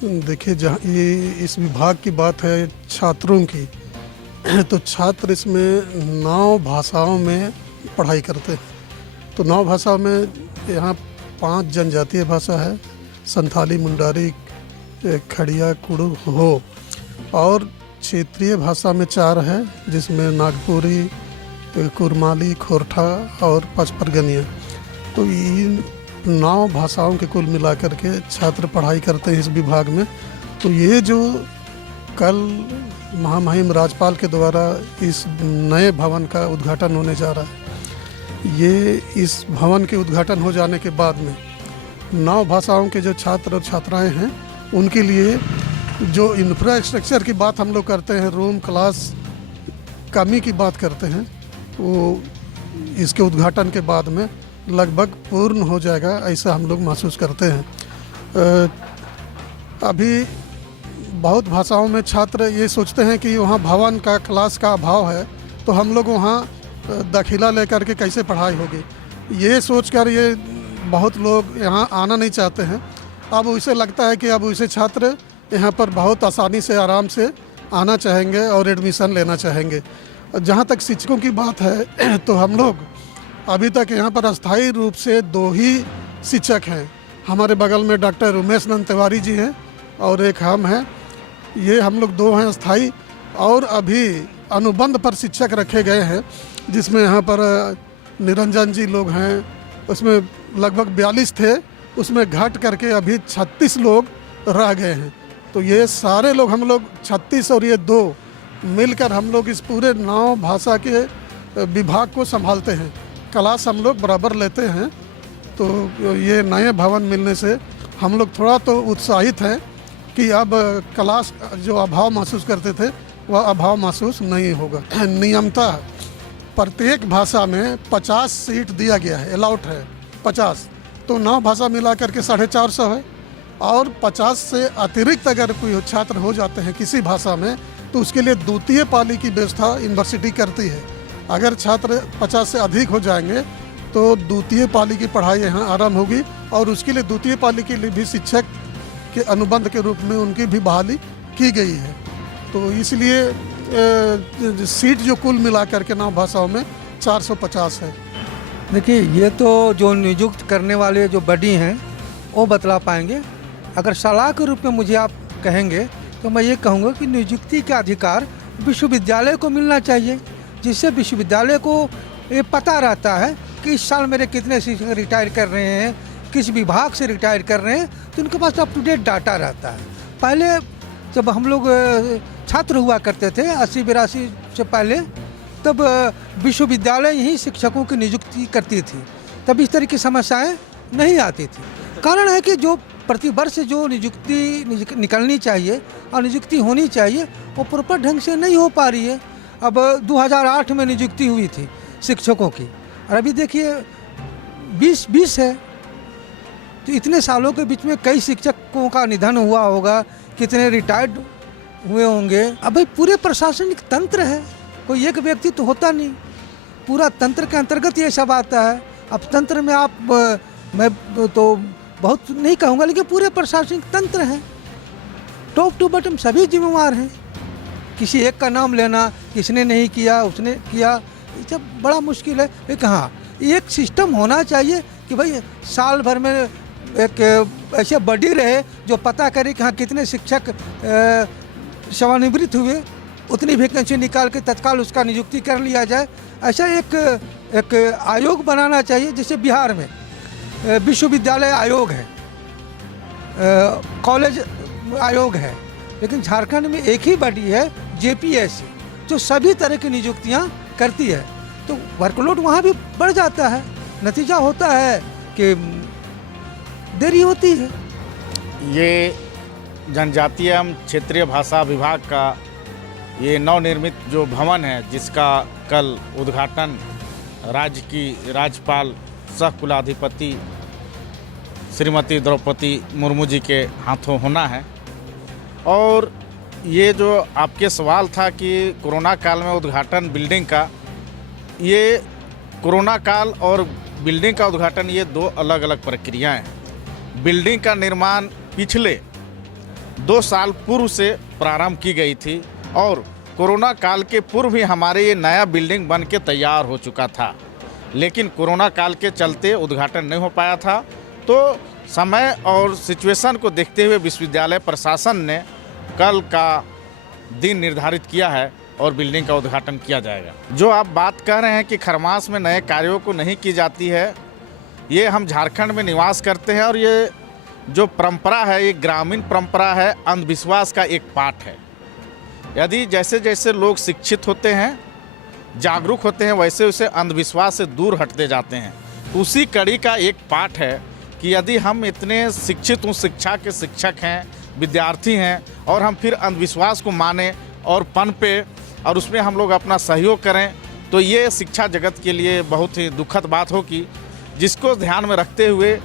देखिए, जहाँ ये इस विभाग की बात है छात्रों की, तो छात्र इसमें 9 भाषाओं में पढ़ाई करते हैं। तो 9 भाषाओं में यहाँ 5 जनजातीय भाषा है, संथाली, मुंडारी, खड़िया, कुड़ु, हो, और क्षेत्रीय भाषा में 4 है, जिसमें नागपुरी, कुरमाली, खोरठा और पचपरगनिया। तो इन 9 भाषाओं के कुल मिलाकर के छात्र पढ़ाई करते हैं इस विभाग में। तो ये जो कल महामहिम राज्यपाल के द्वारा इस नए भवन का उद्घाटन होने जा रहा है, ये इस भवन के उद्घाटन हो जाने के बाद में 9 भाषाओं के जो छात्र और छात्राएं हैं उनके लिए जो इंफ्रास्ट्रक्चर की बात हम लोग करते हैं, रूम, क्लास, कमी की बात करते हैं, वो इसके उद्घाटन के बाद में लगभग पूर्ण हो जाएगा, ऐसा हम लोग महसूस करते हैं। अभी बहुत भाषाओं में छात्र ये सोचते हैं कि वहाँ भवन का, क्लास का अभाव है, तो हम लोग वहाँ दाखिला लेकर के कैसे पढ़ाई होगी, ये सोचकर ये बहुत लोग यहाँ आना नहीं चाहते हैं। अब उसे लगता है कि अब उसे छात्र यहाँ पर बहुत आसानी से, आराम से आना चाहेंगे और एडमिशन लेना चाहेंगे। जहाँ तक शिक्षकों की बात है, तो हम लोग अभी तक यहाँ पर अस्थायी रूप से 2 ही शिक्षक हैं। हमारे बगल में डॉक्टर उमेश नंद तिवारी जी हैं और एक हम हैं। ये हम लोग 2 हैं अस्थाई, और अभी अनुबंध पर शिक्षक रखे गए हैं, जिसमें यहाँ पर निरंजन जी लोग हैं, उसमें लगभग 42 थे, उसमें घट करके अभी 36 लोग रह गए हैं। तो ये सारे लोग, हम लोग 36 और ये 2 मिलकर हम लोग इस पूरे 9 भाषा के विभाग को संभालते हैं। क्लास हम लोग बराबर लेते हैं। तो ये नए भवन मिलने से हम लोग थोड़ा तो उत्साहित हैं कि अब क्लास जो अभाव महसूस करते थे वह अभाव महसूस नहीं होगा। नियमतः प्रत्येक भाषा में 50 सीट दिया गया है, अलाउट है 50। तो 9 भाषा मिला करके 450 है, और 50 से अतिरिक्त अगर कोई छात्र हो जाते हैं किसी भाषा में, तो उसके लिए द्वितीय पाली की व्यवस्था यूनिवर्सिटी करती है। अगर छात्र 50 से अधिक हो जाएंगे तो द्वितीय पाली की पढ़ाई यहाँ आरंभ होगी, और उसके लिए द्वितीय पाली के लिए भी शिक्षक के अनुबंध के रूप में उनकी भी बहाली की गई है। तो इसलिए सीट जो कुल मिला करके 9 भाषाओं में 450 है। देखिए, ये तो जो नियुक्त करने वाले जो बडी हैं वो बतला पाएंगे। अगर सलाह के रूप में मुझे आप कहेंगे तो मैं ये कहूँगा कि नियुक्ति का अधिकार विश्वविद्यालय को मिलना चाहिए, जिससे विश्वविद्यालय को ये पता रहता है कि इस साल मेरे कितने शिक्षक रिटायर कर रहे हैं, किस विभाग से रिटायर कर रहे हैं, तो उनके पास अप टू डेट डाटा रहता है। पहले जब हम लोग छात्र हुआ करते थे 80-82 से पहले, तब विश्वविद्यालय ही शिक्षकों की नियुक्ति करती थी, तब इस तरह की समस्याएं नहीं आती थी। कारण है कि जो प्रतिवर्ष जो नियुक्ति निकलनी चाहिए और नियुक्ति होनी चाहिए, वो प्रॉपर ढंग से नहीं हो पा रही है। अब 2008 में नियुक्ति हुई थी शिक्षकों की, और अभी देखिए 2020 है। तो इतने सालों के बीच में कई शिक्षकों का निधन हुआ होगा, कितने रिटायर्ड हुए होंगे। अब भाई पूरे प्रशासनिक तंत्र है, कोई एक व्यक्ति तो होता नहीं, पूरा तंत्र के अंतर्गत ये सब आता है। अब तंत्र में आप, मैं तो बहुत नहीं कहूँगा, लेकिन पूरे प्रशासनिक तंत्र है, टॉप टू बॉटम सभी जिम्मेवार हैं। किसी एक का नाम लेना, किसने नहीं किया, उसने किया, ये सब बड़ा मुश्किल है। लेकिन हाँ, एक सिस्टम होना चाहिए कि भाई साल भर में एक ऐसे बॉडी रहे जो पता करे कि हाँ कितने शिक्षक सेवानिवृत्त हुए, उतनी वैकेंसी निकाल के तत्काल उसका नियुक्ति कर लिया जाए। ऐसा एक आयोग बनाना चाहिए। जैसे बिहार में विश्वविद्यालय आयोग है, कॉलेज आयोग है, लेकिन झारखंड में एक ही बॉडी है जेपीएससी, जो सभी तरह की नियुक्तियां करती है। तो वर्कलोड वहाँ भी बढ़ जाता है, नतीजा होता है कि देरी होती है। ये जनजातीय एवं क्षेत्रीय भाषा विभाग का ये नवनिर्मित जो भवन है, जिसका कल उद्घाटन राज्य की राज्यपाल सह कुलाधिपति श्रीमती द्रौपदी मुर्मू जी के हाथों होना है। और ये जो आपके सवाल था कि कोरोना काल में उद्घाटन बिल्डिंग का, ये कोरोना काल और बिल्डिंग का उद्घाटन ये 2 अलग अलग प्रक्रियाएं हैं। बिल्डिंग का निर्माण पिछले 2 साल पूर्व से प्रारंभ की गई थी और कोरोना काल के पूर्व ही हमारे ये नया बिल्डिंग बन के तैयार हो चुका था, लेकिन कोरोना काल के चलते उद्घाटन नहीं हो पाया था। तो समय और सिचुएशन को देखते हुए विश्वविद्यालय प्रशासन ने कल का दिन निर्धारित किया है और बिल्डिंग का उद्घाटन किया जाएगा। जो आप बात कह रहे हैं कि खरमास में नए कार्यों को नहीं की जाती है, ये हम झारखंड में निवास करते हैं और ये जो परंपरा है ये ग्रामीण परंपरा है, अंधविश्वास का एक पार्ट है। यदि जैसे जैसे लोग शिक्षित होते हैं, जागरूक होते हैं, वैसे वैसे अंधविश्वास से दूर हटते जाते हैं। उसी कड़ी का एक पार्ट है कि यदि हम इतने शिक्षित हूँ, शिक्षा के शिक्षक हैं, विद्यार्थी हैं और हम फिर अंधविश्वास को माने और पनपे और उसमें हम लोग अपना सहयोग करें, तो ये शिक्षा जगत के लिए बहुत ही दुखद बात होगी, जिसको ध्यान में रखते हुए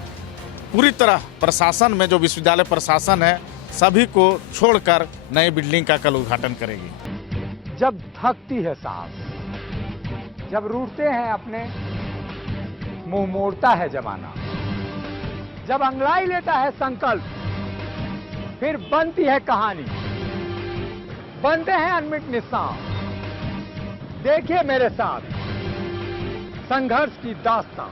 पूरी तरह प्रशासन में जो विश्वविद्यालय प्रशासन है सभी को छोड़कर नए बिल्डिंग का कल उद्घाटन करेगी। जब थकती है सांस, जब रूठते हैं अपने, मुंह मोड़ता है जमाना, जब अंगड़ाई लेता है संकल्प, फिर बनती है कहानी, बनते हैं अनमिट निशान। देखिए मेरे साथ संघर्ष की दास्तां।